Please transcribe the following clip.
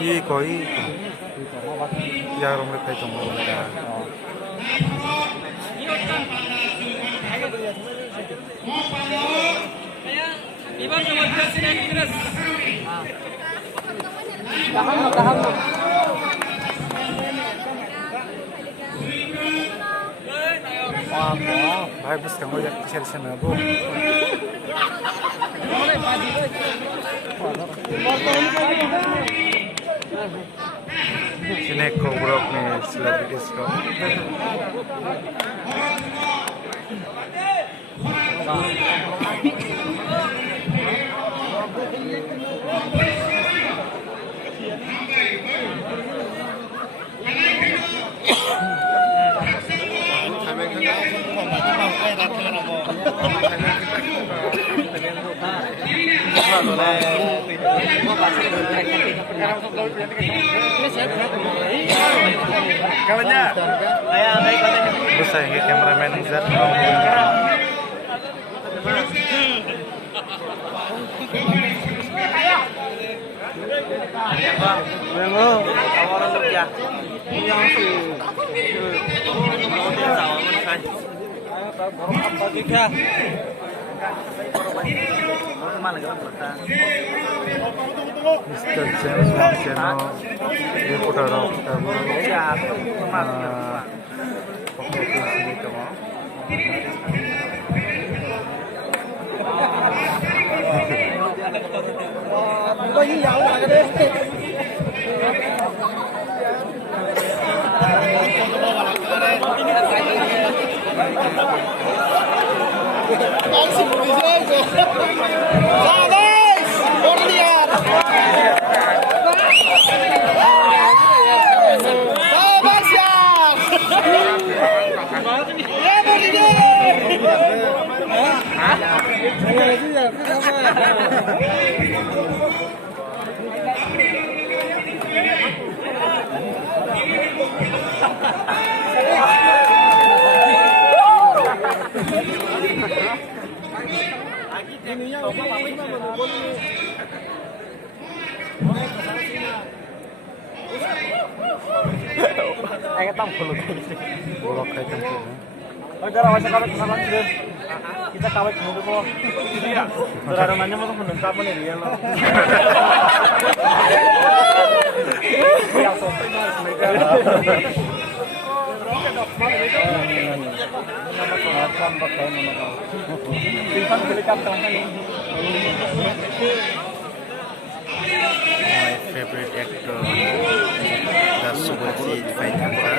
이 거의 야롱을 할 정도입니다. Bahaya bus kamu lihat share sana bu. Sini kobrok nih selebritis kok. Kawannya, bisa ini kameramen Zat. Tawaran kerja. Yang apa juga? Mr. James Marciano, reporter of the kita kawat dulu kok. Iya. Beranamanya mau menentang nih dia loh. Yang sopan harus mereka. My favorite actor, Dasubuchi Faitanta.